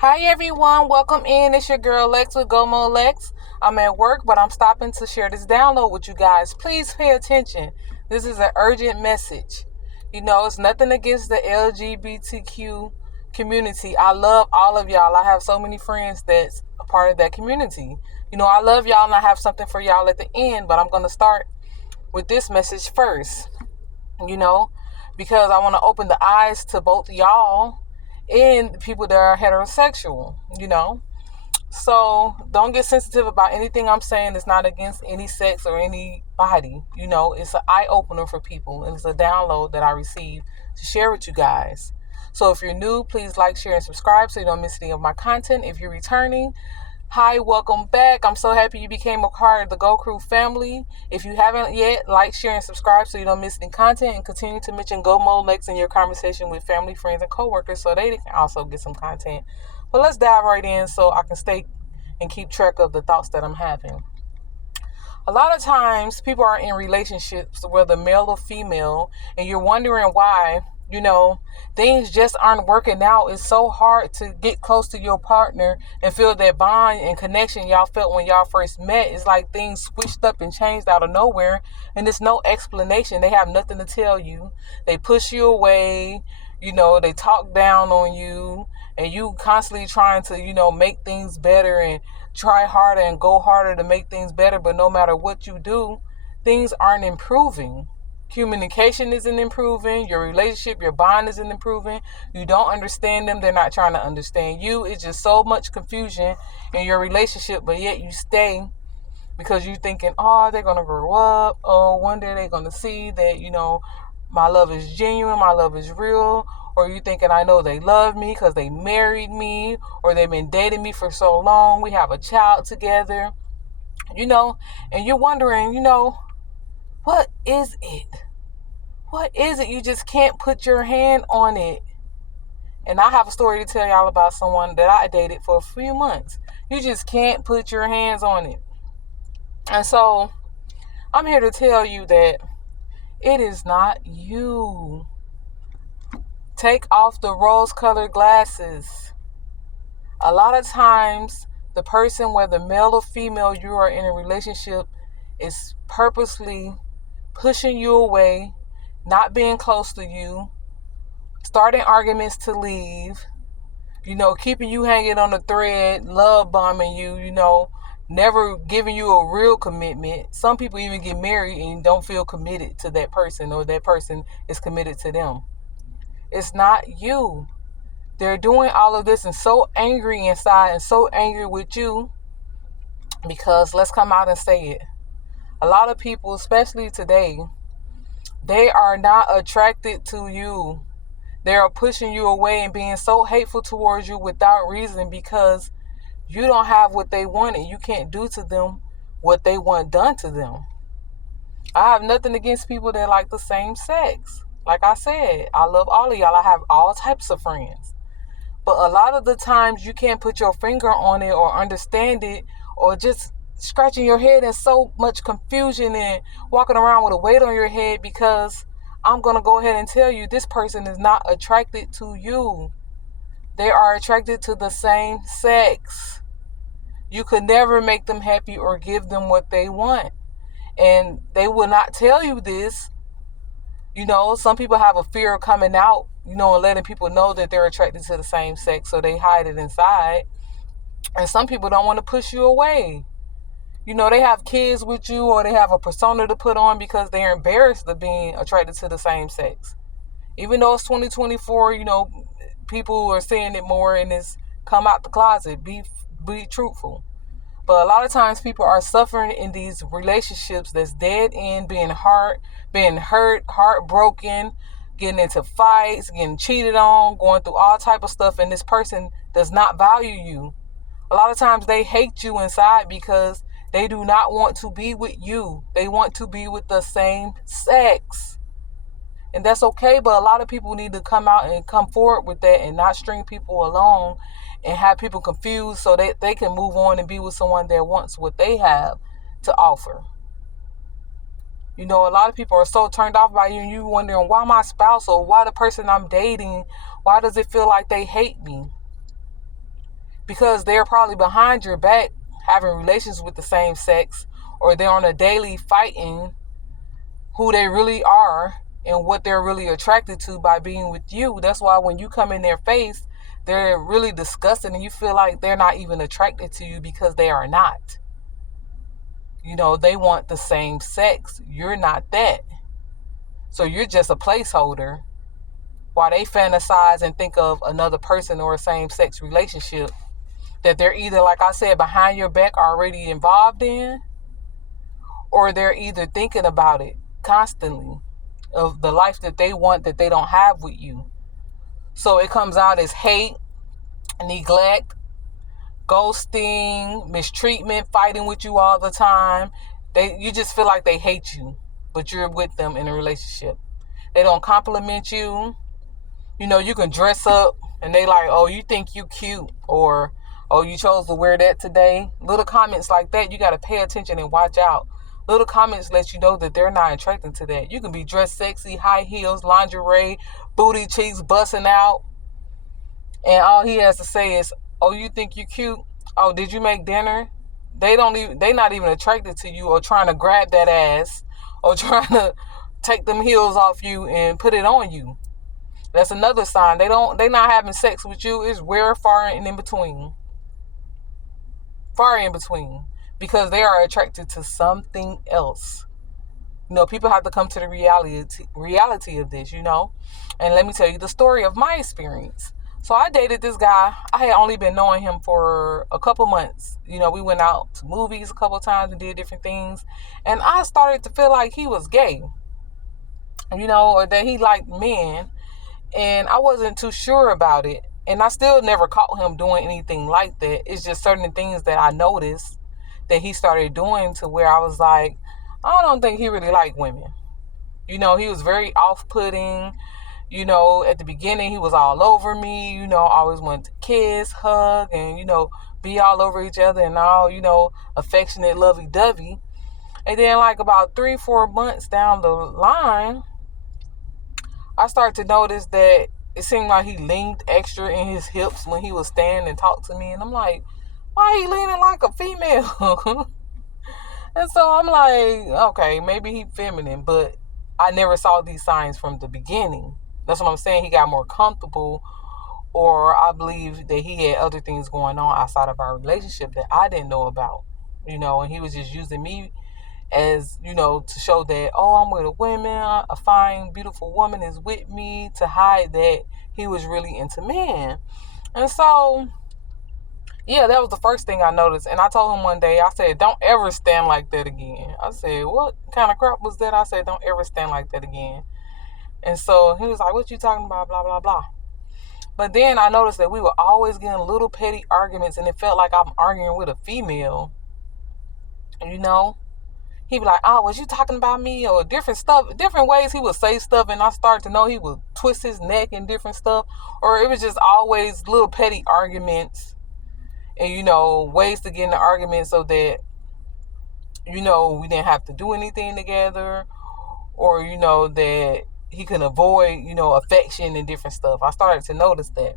Hi everyone, welcome in. It's your girl Lex with GoMo Lex. I'm at work, but I'm stopping to share this download with you guys. Please pay attention. This is an urgent message. It's nothing against the LGBTQ community. I love all of y'all. I have so many friends that's a part of that community. I love y'all and I have something for y'all at the end, but I'm going to start with this message first, you know, because I want to open the eyes to both y'all and people that are heterosexual. So don't get sensitive about anything I'm saying. It's not against any sex or anybody. It's an eye opener for people, and it's a download that I received to share with you guys. So if you're new, please like, share, and subscribe so you don't miss any of my content. If you're returning, hi, welcome back. I'm so happy you became a part of the Go Crew family. If you haven't yet, like, share, and subscribe so you don't miss any content, and continue to mention Go Mo Lex in your conversation with family, friends, and coworkers so they can also get some content. But let's dive right in so I can stay and keep track of the thoughts that I'm having. A lot of times people are in relationships, whether male or female, and you're wondering why, things just aren't working out. It's so hard to get close to your partner and feel that bond and connection y'all felt when y'all first met. It's like things switched up and changed out of nowhere, and there's no explanation. They have nothing to tell you. They push you away, they talk down on you, and you constantly trying to, make things better and try harder and go harder to make things better, but no matter what you do, things aren't improving. Communication isn't improving. Your relationship, your bond isn't improving. You don't understand them. They're not trying to understand you. It's just so much confusion in your relationship, but yet you stay because you're thinking, oh, they're going to grow up. Oh, one day they're going to see that, my love is genuine, my love is real. Or you thinking, I know they love me because they married me, or they've been dating me for so long. We have a child together, and you're wondering, what is it? What is it? You just can't put your hand on it. And I have a story to tell y'all about someone that I dated for a few months. You just can't put your hands on it. And so I'm here to tell you that it is not you. Take off the rose-colored glasses. A lot of times, the person, whether male or female, you are in a relationship, is purposely pushing you away, not being close to you, starting arguments to leave, keeping you hanging on the thread, love bombing you, never giving you a real commitment. Some people even get married and don't feel committed to that person, or that person is committed to them. It's not you. They're doing all of this and so angry inside and so angry with you because, let's come out and say it, a lot of people, especially today, they are not attracted to you. They are pushing you away and being so hateful towards you without reason because you don't have what they want and you can't do to them what they want done to them. I have nothing against people that like the same sex. Like I said, I love all of y'all. I have all types of friends. But a lot of the times you can't put your finger on it or understand it, or just scratching your head in so much confusion and walking around with a weight on your head because I'm going to go ahead and tell you this person is not attracted to you. They are attracted to the same sex. You could never make them happy or give them what they want. And they will not tell you this. Some people have a fear of coming out, and letting people know that they're attracted to the same sex, so they hide it inside. And some people don't want to push you away. They have kids with you, or they have a persona to put on because they're embarrassed of being attracted to the same sex. Even though it's 2024, people are saying it more and it's come out the closet. Be truthful. But a lot of times people are suffering in these relationships that's dead end, being hurt, heartbroken, getting into fights, getting cheated on, going through all type of stuff, and this person does not value you. A lot of times they hate you inside because they do not want to be with you. They want to be with the same sex. And that's okay, but a lot of people need to come out and come forward with that and not string people along and have people confused so that they can move on and be with someone that wants what they have to offer. A lot of people are so turned off by you and you wondering why my spouse or why the person I'm dating, why does it feel like they hate me? because they're probably behind your back having relations with the same sex, or they're on a daily fighting who they really are and what they're really attracted to by being with you. That's why when you come in their face, they're really disgusted and you feel like they're not even attracted to you, because they are not. They want the same sex. You're not that. So you're just a placeholder while they fantasize and think of another person or a same-sex relationship that they're either, like I said, behind your back already involved in, or they're either thinking about it constantly, of the life that they want that they don't have with you. So it comes out as hate, neglect, ghosting, mistreatment, fighting with you all the time. You just feel like they hate you, but you're with them in a relationship. They don't compliment you. You can dress up and they like, oh, you think you cute, or, oh, you chose to wear that today. Little comments like that, you got to pay attention and watch out. Little comments let you know that they're not attracted to that. You can be dressed sexy, high heels, lingerie, booty cheeks busting out, and all he has to say is, oh, you think you cute? Oh, did you make dinner? They not even attracted to you, or trying to grab that ass, or trying to take them heels off you and put it on you. That's another sign. They not having sex with you. It's where far and in between. Far in between. Because they are attracted to something else. People have to come to the reality of this, And let me tell you the story of my experience. So I dated this guy. I had only been knowing him for a couple months. We went out to movies a couple times and did different things. And I started to feel like he was gay. Or that he liked men. And I wasn't too sure about it. And I still never caught him doing anything like that. It's just certain things that I noticed that he started doing, to where I was like, I don't think he really liked women. He was very off-putting. At the beginning, he was all over me. Always wanted to kiss, hug, and, be all over each other and all, affectionate, lovey-dovey. And then like about 3-4 months down the line, I started to notice that it seemed like he leaned extra in his hips when he would stand and talk to me. And I'm like, why he leaning like a female? And so I'm like, okay, maybe he feminine, but I never saw these signs from the beginning. That's what I'm saying. He got more comfortable, or I believe that he had other things going on outside of our relationship that I didn't know about, and he was just using me as, to show that, oh, I'm with a woman, a fine, beautiful woman is with me, to hide that he was really into men. And so, yeah, that was the first thing I noticed. And I told him one day, I said, don't ever stand like that again. I said, what kind of crap was that? I said, don't ever stand like that again. And so he was like, what you talking about, blah, blah, blah. But then I noticed that we were always getting little petty arguments, and it felt like I'm arguing with a female, He'd be like, oh, was you talking about me? Or different stuff, different ways he would say stuff. And I started to know he would twist his neck and different stuff. Or it was just always little petty arguments. And, ways to get in the argument so that, we didn't have to do anything together. Or, that he can avoid, affection and different stuff. I started to notice that.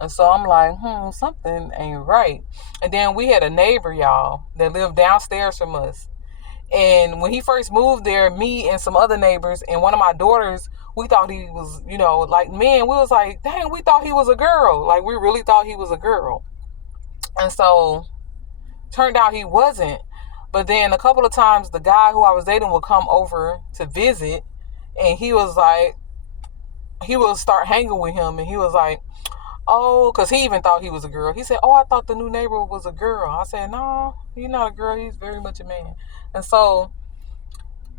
And so I'm like, something ain't right. And then we had a neighbor, y'all, that lived downstairs from us. And when he first moved there, me and some other neighbors and one of my daughters, we thought he was, like men. We was like, dang, we thought he was a girl. Like, we really thought he was a girl. And so, turned out he wasn't. But then a couple of times, the guy who I was dating would come over to visit. And he was like, he would start hanging with him. And he was like, oh, because he even thought he was a girl. He said, oh, I thought the new neighbor was a girl. I said, no, he's not a girl. He's very much a man. And so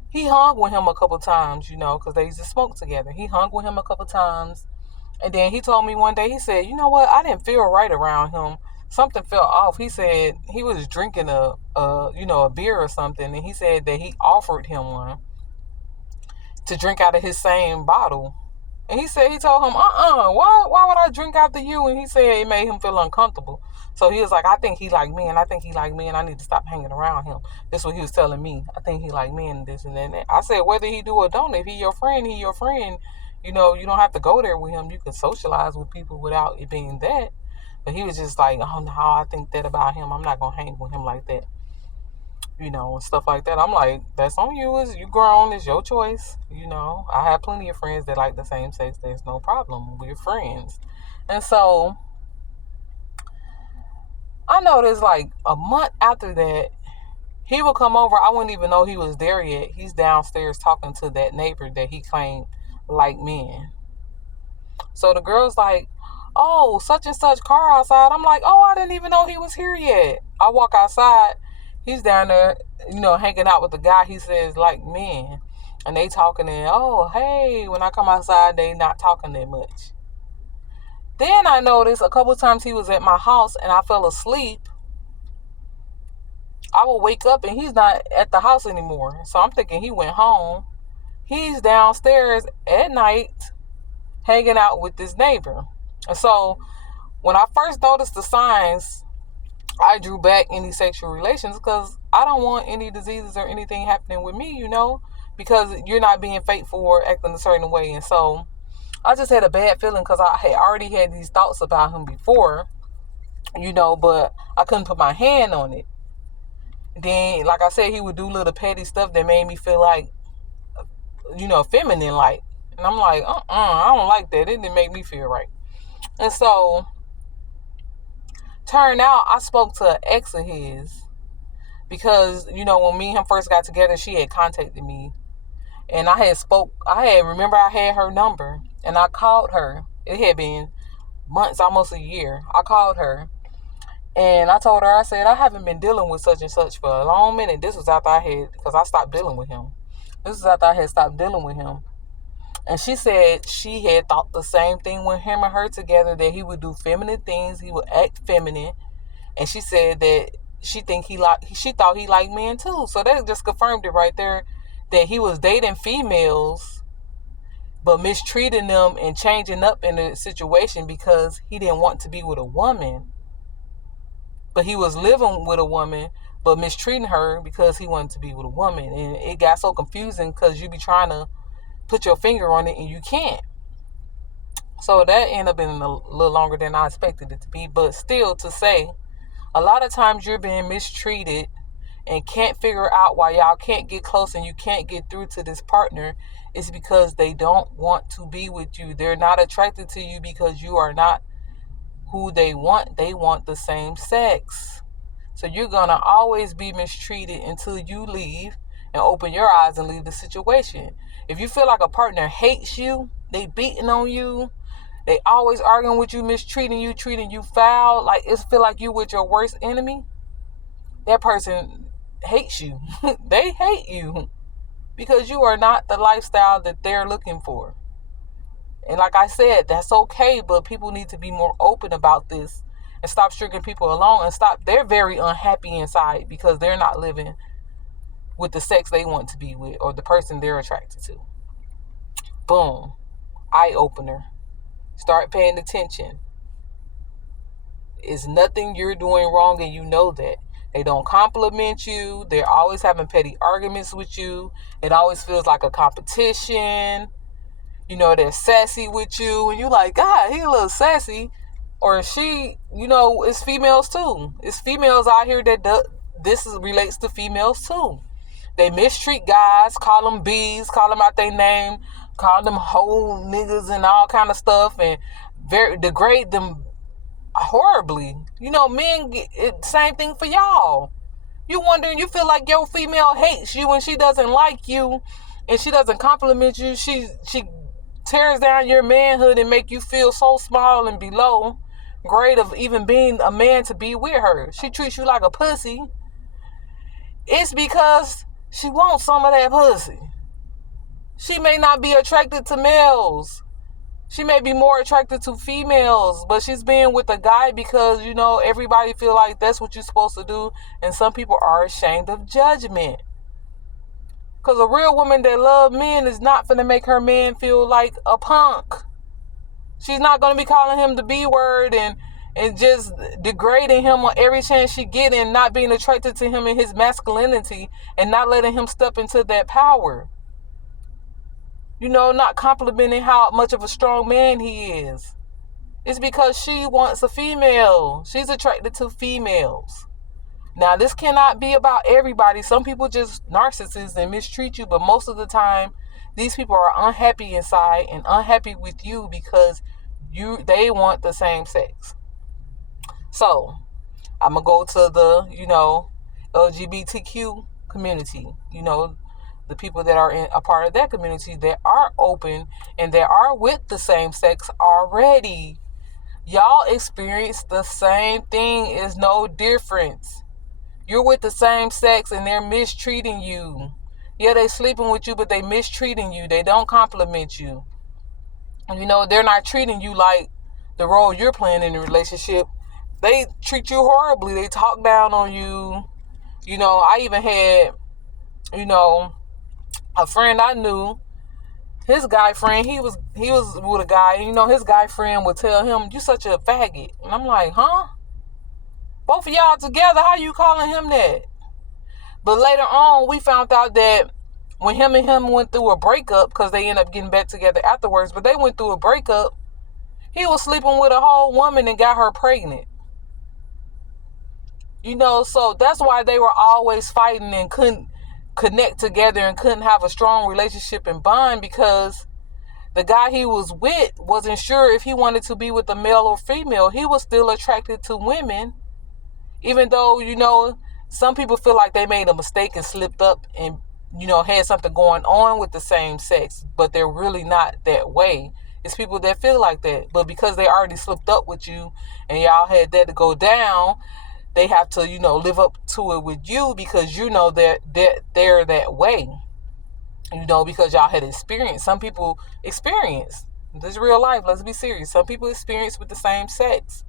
he hung with him a couple times, because they used to smoke together. He hung with him a couple times. And then he told me one day, he said, you know what? I didn't feel right around him. Something felt off. He said he was drinking a beer or something. And he said that he offered him one to drink out of his same bottle. And he told him, why would I drink after you? And he said it made him feel uncomfortable. So he was like, I think he like me, and I think he like me, and I need to stop hanging around him. This is what he was telling me. I think he like me, and this and that. I said, whether he do or don't, if he your friend, he your friend. You don't have to go there with him. You can socialize with people without it being that. But he was just like, oh no, I think that about him. I'm not gonna hang with him like that. And stuff like that. I'm like, that's on you. Is you grown, it's your choice. I have plenty of friends that like the same sex. There's no problem. We're friends. And so I noticed like a month after that, he would come over. I wouldn't even know he was there yet. He's downstairs talking to that neighbor that he claimed liked men. So the girl's like, oh, such and such car outside. I'm like, oh, I didn't even know he was here yet. I walk outside. He's down there, hanging out with the guy he says like men. And they talking and, oh, hey, when I come outside, they not talking that much. Then I noticed a couple times he was at my house and I fell asleep. I would wake up and he's not at the house anymore. So I'm thinking he went home. He's downstairs at night hanging out with this neighbor. And so when I first noticed the signs, I drew back any sexual relations because I don't want any diseases or anything happening with me, because you're not being faithful or acting a certain way. And so I just had a bad feeling because I had already had these thoughts about him before, but I couldn't put my hand on it. Then, like I said, he would do little petty stuff that made me feel like, feminine like. And I'm like, I don't like that. It didn't make me feel right. And so, turned out I spoke to an ex of his because, when me and him first got together, she had contacted me. And I had her number. And I called her. It had been months, almost a year. I called her. And I told her, I said, I haven't been dealing with such and such for a long minute. This was after because I stopped dealing with him. This was after I had stopped dealing with him. And she said she had thought the same thing when him and her together, that he would do feminine things. He would act feminine. And she said that she thought he liked men too. So that just confirmed it right there, that he was dating females, but mistreating them and changing up in the situation because he didn't want to be with a woman. But he was living with a woman, but mistreating her because he wanted to be with a woman. And it got so confusing because you be trying to put your finger on it and you can't. So that ended up being a little longer than I expected it to be. But still, to say, a lot of times you're being mistreated and can't figure out why y'all can't get close and you can't get through to this partner is because they don't want to be with you. They're not attracted to you because you are not who they want. They want the same sex. So you're going to always be mistreated until you leave and open your eyes and leave the situation. If you feel like a partner hates you, they beating on you, they always arguing with you, mistreating you, treating you foul, like it feel like you with your worst enemy, that person hates you. They hate you because you are not the lifestyle that they're looking for. And like I said, that's okay, but people need to be more open about this and stop stringing people along and stop. They're very unhappy inside because they're not living with the sex they want to be with or the person they're attracted to. Boom. Eye opener. Start paying attention. It's nothing you're doing wrong and you know that. They don't compliment you. They're always having petty arguments with you. It always feels like a competition. They're sassy with you. And you're like, God, he a little sassy. Or she, it's females too. It's females out here that this relates to females too. They mistreat guys, call them B's, call them out their name, call them whole niggas and all kind of stuff, and degrade them horribly. Men get it, same thing for y'all. You wondering, you feel like your female hates you and she doesn't like you and she doesn't compliment you. She tears down your manhood and make you feel so small and below grade of even being a man to be with her. She treats you like a pussy. It's because she wants some of that pussy. She may not be attracted to males. She may be more attracted to females, but she's being with a guy because, everybody feel like that's what you're supposed to do. And some people are ashamed of judgment. Because a real woman that loves men is not going to make her man feel like a punk. She's not going to be calling him the B word and just degrading him on every chance she get and not being attracted to him in his masculinity and not letting him step into that power. Not complimenting how much of a strong man he is. It's because she wants a female. She's attracted to females. Now, this cannot be about everybody. Some people just narcissists and mistreat you, but most of the time, these people are unhappy inside and unhappy with you because they want the same sex. So, I'm going to go to the, LGBTQ community, the people that are a part of that community that are open and that are with the same sex already. Y'all experience the same thing. It's no difference. You're with the same sex and they're mistreating you. Yeah, they sleeping with you, but they mistreating you. They don't compliment you. And they're not treating you like the role you're playing in the relationship. They treat you horribly. They talk down on you. I even had, a friend I knew, his guy friend, he was with a guy, and his guy friend would tell him, "You such a faggot." And I'm like, huh? Both of y'all together, how you calling him that? But later on, we found out that when him and him went through a breakup, because they ended up getting back together afterwards, but they went through a breakup, he was sleeping with a whole woman and got her pregnant. So that's why they were always fighting and couldn't connect together and couldn't have a strong relationship and bond, because the guy he was with wasn't sure if he wanted to be with a male or female. He was still attracted to women, even though, some people feel like they made a mistake and slipped up and, had something going on with the same sex, but they're really not that way. It's people that feel like that, but because they already slipped up with you and y'all had that to go down, they have to, live up to it with you because that they're that way. Because y'all had experience. Some people experience. This is real life. Let's be serious. Some people experience with the same sex.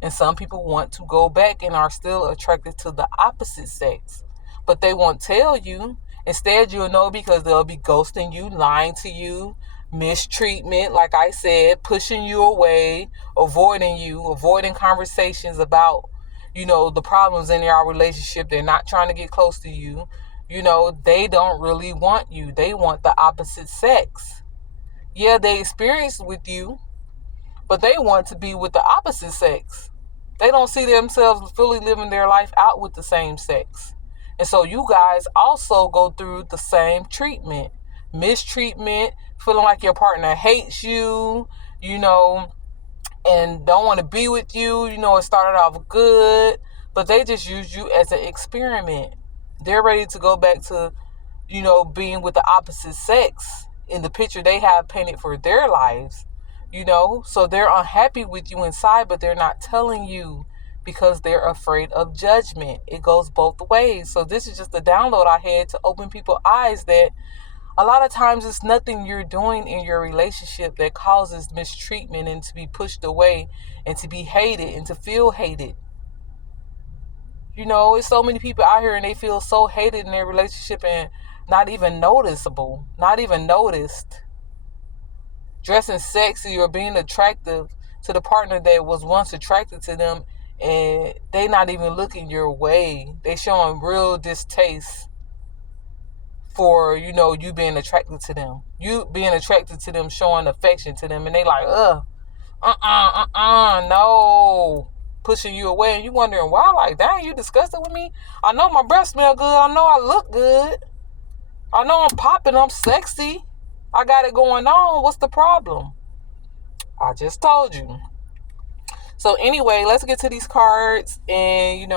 And some people want to go back and are still attracted to the opposite sex. But they won't tell you. Instead, you'll know because they'll be ghosting you, lying to you, mistreatment, like I said, pushing you away, avoiding conversations about the problems in your relationship. They're not trying to get close to you. They don't really want you. They want the opposite sex. Yeah, they experienced with you, but they want to be with the opposite sex. They don't see themselves fully living their life out with the same sex. And so you guys also go through the same treatment, mistreatment, feeling like your partner hates you, and don't want to be with you. It started off good, but they just used you as an experiment. They're ready to go back to, being with the opposite sex in the picture they have painted for their lives, so they're unhappy with you inside, but they're not telling you because they're afraid of judgment. It goes both ways. So this is just a download I had to open people's eyes that a lot of times it's nothing you're doing in your relationship that causes mistreatment and to be pushed away and to be hated and to feel hated. It's so many people out here and they feel so hated in their relationship and not even noticeable, not even noticed. Dressing sexy or being attractive to the partner that was once attracted to them, and they not even looking your way. They showing real distaste for, you being attracted to them. You being attracted to them, showing affection to them, and they like, no. Pushing you away, and you wondering why, like, dang, you disgusted with me? I know my breath smell good. I know I look good. I know I'm popping. I'm sexy. I got it going on. What's the problem? I just told you. So anyway, let's get to these cards and,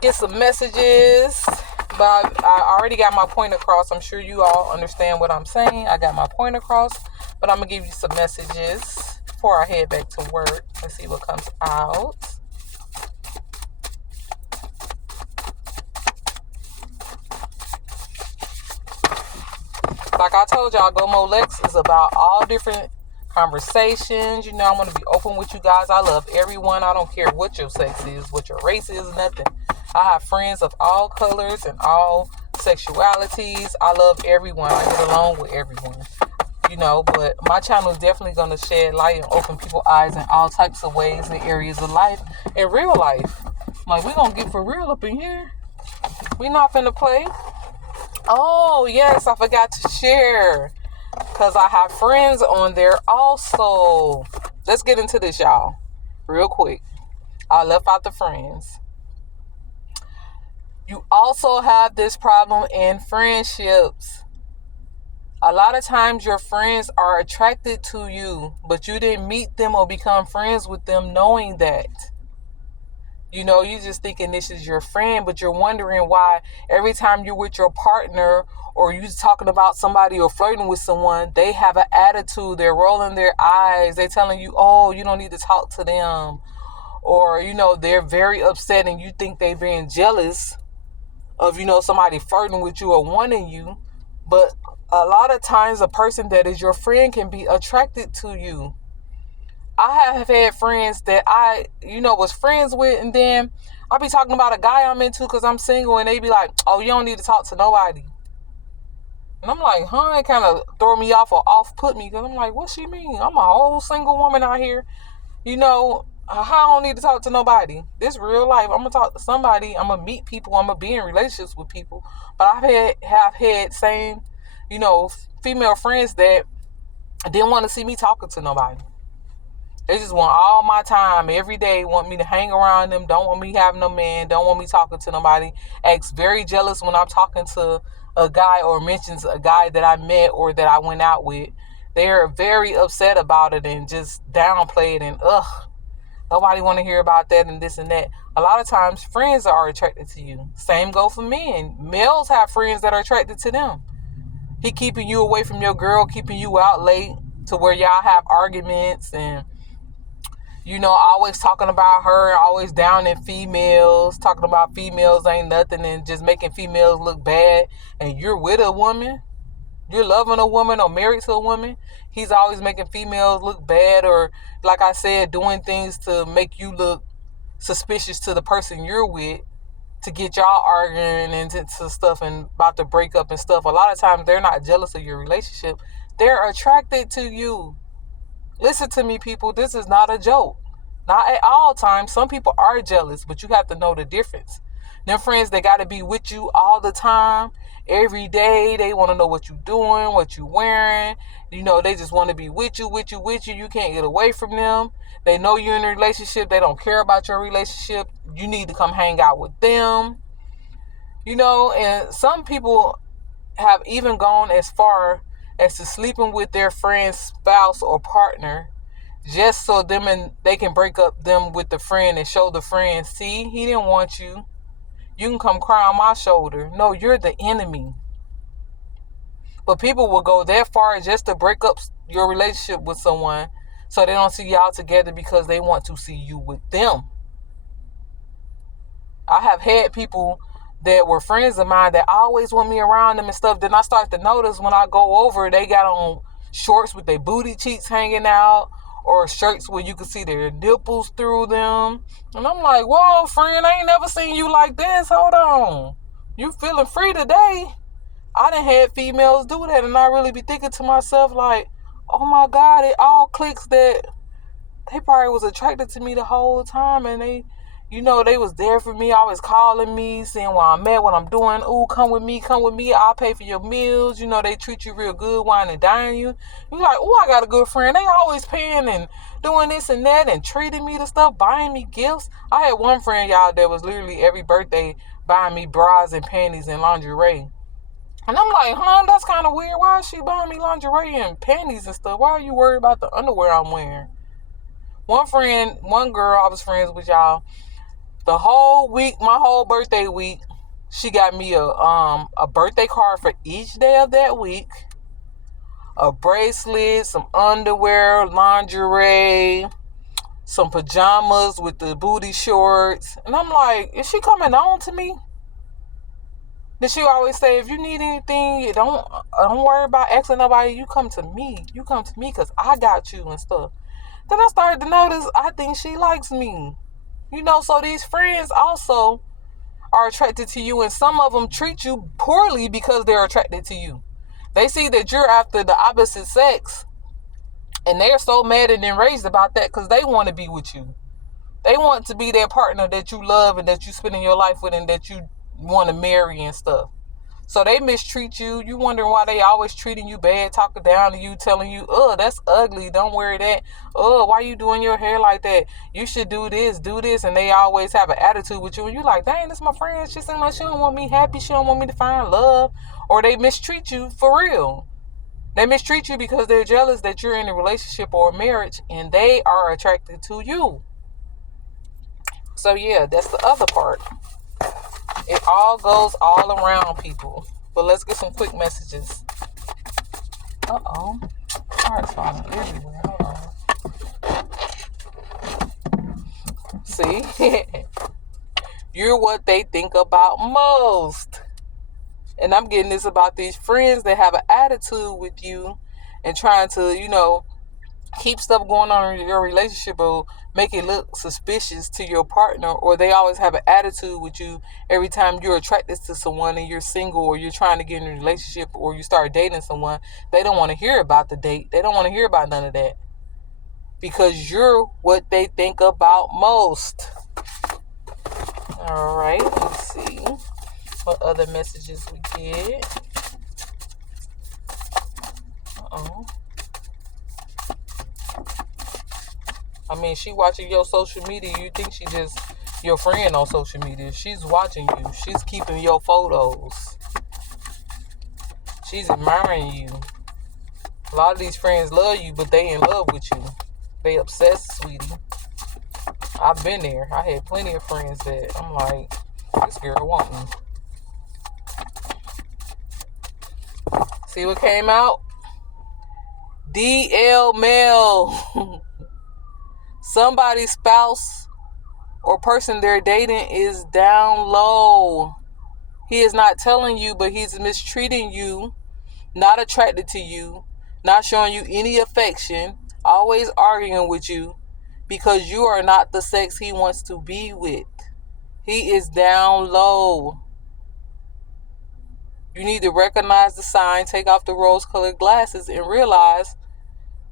get some messages. But I already got my point across. I'm sure you all understand what I'm saying. I got my point across, but I'm going to give you some messages before I head back to work. Let's see what comes out. Like I told y'all, Gomo Lex is about all different conversations. I'm going to be open with you guys. I love everyone. I don't care what your sex is, what your race is, nothing. I have friends of all colors and all sexualities. I love everyone. I get along with everyone. But my channel is definitely going to shed light and open people's eyes in all types of ways and areas of life, in real life. Like, we're going to get for real up in here. We not finna play. Oh, yes, I forgot to share, because I have friends on there also. Let's get into this, y'all, real quick. I left out the friends. You also have this problem in friendships. A lot of times your friends are attracted to you, but you didn't meet them or become friends with them knowing that. You know, you just thinking this is your friend, but you're wondering why every time you're with your partner or you talking about somebody or flirting with someone, they have an attitude. They're rolling their eyes. They're telling you, oh, you don't need to talk to them. Or, you know, they're very upset and you think they're being jealous of, you know, somebody flirting with you or wanting you. But a lot of times a person that is your friend can be attracted to you. I have had friends that I, you know, was friends with, and then I'll be talking about a guy I'm into because I'm single, and they be like, oh, you don't need to talk to nobody. And I'm like, huh? It kind of throw me off or off-put me because I'm like, what she mean? I'm a whole single woman out here. You know, I don't need to talk to nobody. This real life. I'm going to talk to somebody. I'm going to meet people. I'm going to be in relationships with people. But have had same, you know, female friends that didn't want to see me talking to nobody. They just want all my time every day, want me to hang around them, don't want me having no man, don't want me talking to nobody. Acts very jealous when I'm talking to a guy or mentions a guy that I met or that I went out with. They're very upset about it and just downplay it and nobody want to hear about that and this and that. A lot of times friends are attracted to you. Same go for men. Males have friends that are attracted to them. He keeping you away from your girl, keeping you out late to where y'all have arguments and, you know, always talking about her, always downing females, talking about females ain't nothing and just making females look bad. And you're with a woman, you're loving a woman or married to a woman. He's always making females look bad or, like I said, doing things to make you look suspicious to the person you're with to get y'all arguing and to stuff and about to break up and stuff. A lot of times they're not jealous of your relationship. They're attracted to you. Listen to me, people. This is not a joke. Not at all times. Some people are jealous, but you have to know the difference. Them friends, they got to be with you all the time, every day. They want to know what you're doing, what you're wearing. You know, they just want to be with you. You can't get away from them. They know you're in a relationship. They don't care about your relationship. You need to come hang out with them. You know, and some people have even gone as far as to sleeping with their friend's spouse or partner just so them and they can break up them with the friend and show the friend, see, he didn't want you. You can come cry on my shoulder. No, you're the enemy. But people will go that far just to break up your relationship with someone so they don't see y'all together because they want to see you with them. I have had people that were friends of mine that always want me around them and stuff. Then I start to notice when I go over, they got on shorts with their booty cheeks hanging out or shirts where you can see their nipples through them. And I'm like, whoa, friend, I ain't never seen you like this. Hold on. You feeling free today? I done had females do that and I really be thinking to myself like, oh my God, it all clicks that they probably was attracted to me the whole time and they, you know, they was there for me, always calling me, saying where I'm at, what I'm doing. Ooh, come with me, I'll pay for your meals. You know, they treat you real good, wine and dine you. You like, ooh, I got a good friend. They always paying and doing this and that and treating me to stuff, buying me gifts. I had one friend, y'all, that was literally every birthday buying me bras and panties and lingerie. And I'm like, that's kind of weird. Why is she buying me lingerie and panties and stuff? Why are you worried about the underwear I'm wearing? One girl I was friends with, y'all, the whole week, my whole birthday week, she got me a birthday card for each day of that week, a bracelet, some underwear, lingerie, some pajamas with the booty shorts. And I'm like, is she coming on to me? Then she always say, if you need anything, don't worry about asking nobody. You come to me. You come to me because I got you and stuff. Then I started to notice, I think she likes me. You know, so these friends also are attracted to you, and some of them treat you poorly because they're attracted to you. They see that you're after the opposite sex, and they're so mad and enraged about that because they want to be with you. They want to be that partner that you love and that you spending your life with and that you want to marry and stuff. So they mistreat you. You wondering why they always treating you bad, talking down to you, telling you, oh, that's ugly, don't wear that. Oh, why you doing your hair like that? You should do this, do this. And they always have an attitude with you. And you like, dang, this my friend. She seems like she don't want me happy. She don't want me to find love. Or they mistreat you for real. They mistreat you because they're jealous that you're in a relationship or a marriage and they are attracted to you. So yeah, that's the other part. It all goes all around, people. But let's get some quick messages. Uh-oh. Heart's falling everywhere. Hold on. See? You're what they think about most. And I'm getting this about these friends that have an attitude with you and trying to, keep stuff going on in your relationship or make it look suspicious to your partner, or they always have an attitude with you every time you're attracted to someone and you're single or you're trying to get in a relationship or you start dating someone. They don't want to hear about the date. They don't want to hear about none of that because you're what they think about most. All right, let's see what other messages we get. Uh-oh. I mean, she watching your social media. You think she just your friend on social media. She's watching you. She's keeping your photos. She's admiring you. A lot of these friends love you, but they in love with you. They obsessed, sweetie. I've been there. I had plenty of friends that I'm like, this girl want me. See what came out? DL male. Somebody's spouse or person they're dating is down low. He is not telling you, but he's mistreating you, not attracted to you, not showing you any affection, always arguing with you because you are not the sex he wants to be with. He is down low. You need to recognize the sign, take off the rose-colored glasses, and realize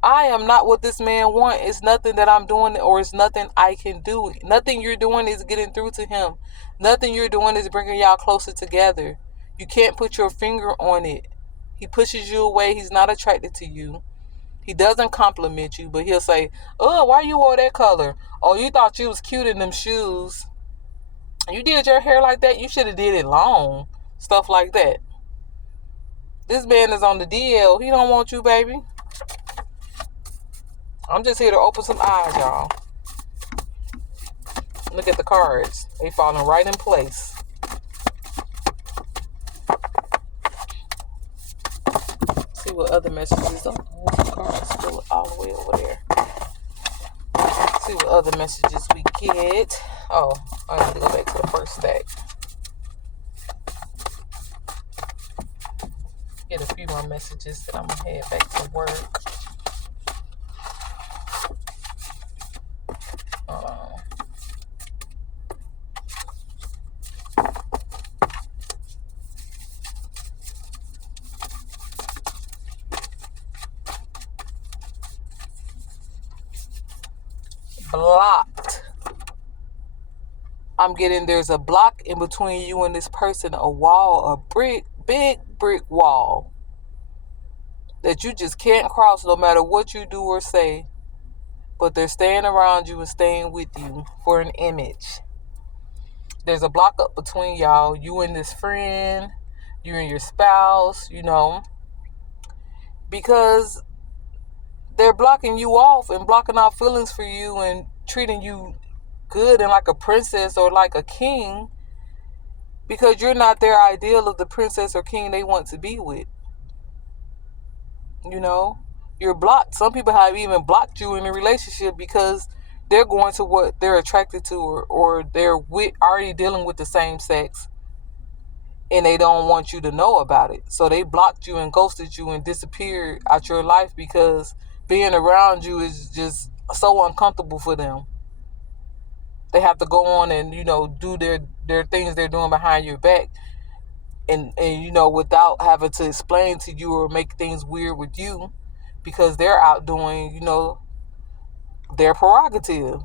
I am not what this man wants. It's nothing that I'm doing or it's nothing I can do. Nothing you're doing is getting through to him. Nothing you're doing is bringing y'all closer together. You can't put your finger on it. He pushes you away. He's not attracted to you. He doesn't compliment you, but he'll say, oh, why you wore that color? Oh, you thought you was cute in them shoes. You did your hair like that. You should have did it long. Stuff like that. This man is on the DL. He don't want you, baby. I'm just here to open some eyes, y'all. Look at the cards. They falling right in place. See what other messages are. The cards still all the way over there. See what other messages we get. Oh, I need to go back to the first stack. Get a few more messages that I'm going to head back to work. Blocked. I'm getting there's a block in between you and this person, a wall, a big brick wall that you just can't cross no matter what you do or say, but they're staying around you and staying with you for an image. There's a block up between y'all, you and this friend, you and your spouse, because they're blocking you off and blocking off feelings for you and treating you good and like a princess or like a king because you're not their ideal of the princess or king they want to be with. You're blocked. Some people have even blocked you in a relationship because they're going to what they're attracted to or they're already dealing with the same sex and they don't want you to know about it. So they blocked you and ghosted you and disappeared out your life because being around you is just so uncomfortable for them. They have to go on and, do their things they're doing behind your back and without having to explain to you or make things weird with you because they're out doing, their prerogative.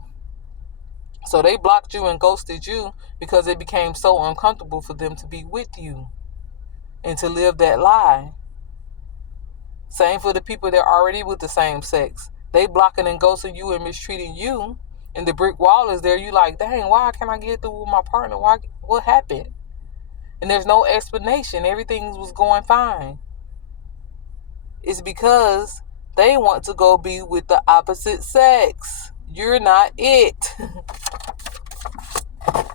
So they blocked you and ghosted you because it became so uncomfortable for them to be with you. and to live that lie. Same for the people that are already with the same sex. They blocking and ghosting you and mistreating you, and the brick wall is there. You like, dang, why can't I get through with my partner? Why? What happened? And there's no explanation. Everything was going fine. It's because they want to go be with the opposite sex. You're not it.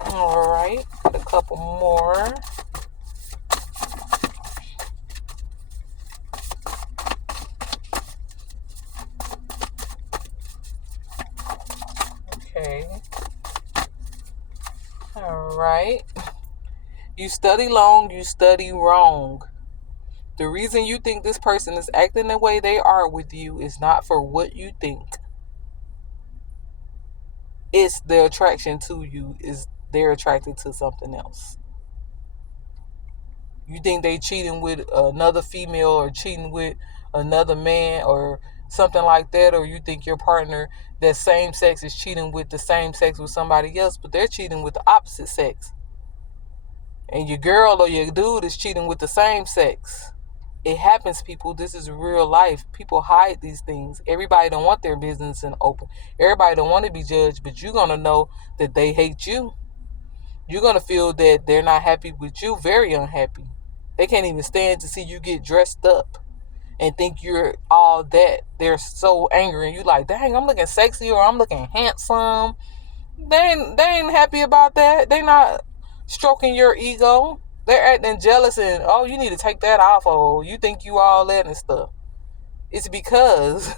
All right, got a couple more. Okay. All right. You study long, you study wrong. The reason you think this person is acting the way they are with you is not for what you think. It's the attraction to you, is they're attracted to something else. You think they cheating with another female or cheating with another man or something like that, or you think your partner that same sex is cheating with the same sex with somebody else, but they're cheating with the opposite sex. And your girl or your dude is cheating with the same sex. It happens, people. This is real life. People hide these things. Everybody don't want their business in open. Everybody don't want to be judged, but you're going to know that they hate you. You're going to feel that they're not happy with you, very unhappy. They can't even stand to see you get dressed up and think you're all that. They're so angry and you like, dang, I'm looking sexy or I'm looking handsome. They ain't happy about that. They not stroking your ego. They're acting jealous and, oh, you need to take that off, or you think you all that and stuff. It's because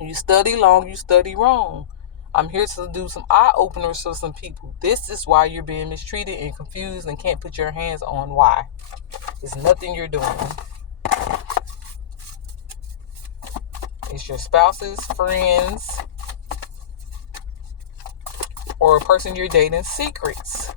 you study long, you study wrong. I'm here to do some eye openers for some people. This is why you're being mistreated and confused and can't put your hands on why. It's nothing you're doing. It's your spouse's friends or a person you're dating secrets.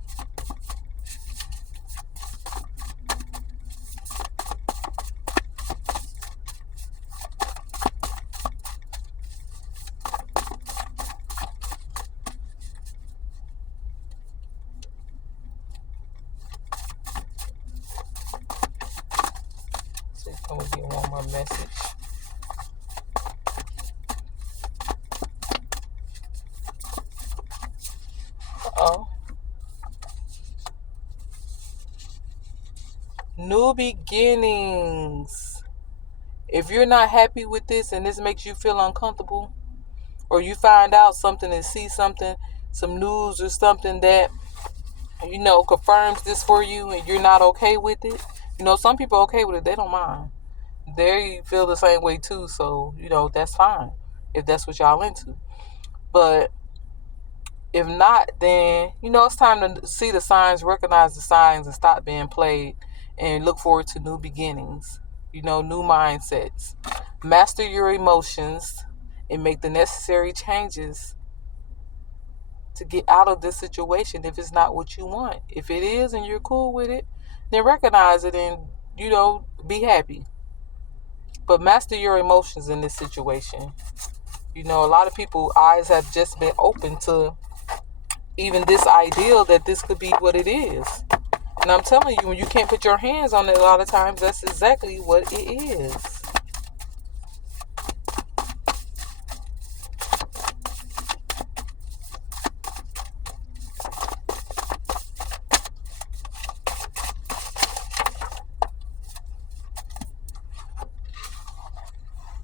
So can we get one more message? Oh. New beginnings. If you're not happy with this and this makes you feel uncomfortable, or you find out something and see something, some news or something that, confirms this for you and you're not okay with it. Some people are okay with it. They don't mind. They feel the same way too. So, that's fine if that's what y'all into. But if not, then, it's time to see the signs, recognize the signs, and stop being played and look forward to new beginnings, new mindsets. Master your emotions and make the necessary changes to get out of this situation if it's not what you want. If it is and you're cool with it, then recognize it and, be happy. But master your emotions in this situation. A lot of people's eyes have just been open to even this ideal that this could be what it is. And I'm telling you, when you can't put your hands on it a lot of times, that's exactly what it is.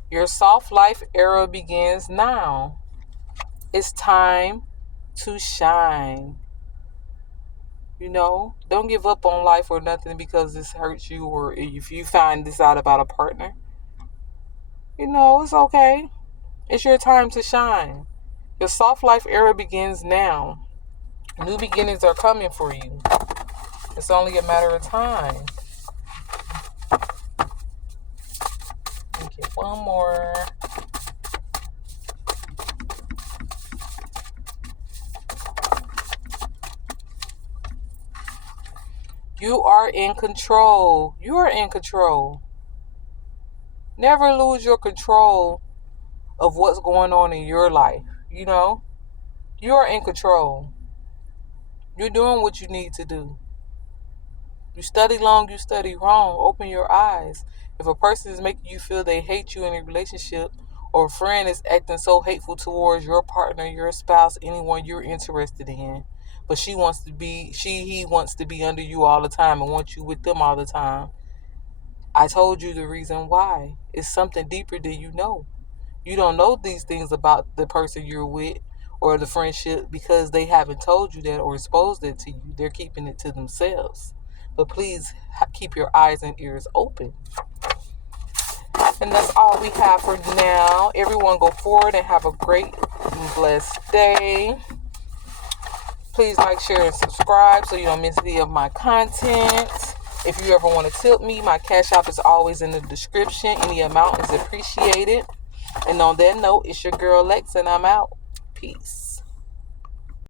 Your soft life era begins now. It's time to shine. Don't give up on life or nothing because this hurts you, or if you find this out about a partner. It's okay. It's your time to shine. Your soft life era begins now. New beginnings are coming for you. It's only a matter of time. Get one more. You are in control. You are in control. Never lose your control of what's going on in your life. You are in control. You're doing what you need to do. You study long, you study wrong. Open your eyes. If a person is making you feel they hate you in a relationship, or a friend is acting so hateful towards your partner, your spouse, anyone you're interested in, but he wants to be under you all the time and wants you with them all the time, I told you the reason why. It's something deeper than you know. You don't know these things about the person you're with or the friendship because they haven't told you that or exposed it to you. They're keeping it to themselves. But please keep your eyes and ears open. And that's all we have for now. Everyone go forward and have a great and blessed day. Please like, share, and subscribe so you don't miss any of my content. If you ever want to tip me, my cash app is always in the description. Any amount is appreciated. And on that note, it's your girl Lex, and I'm out. Peace.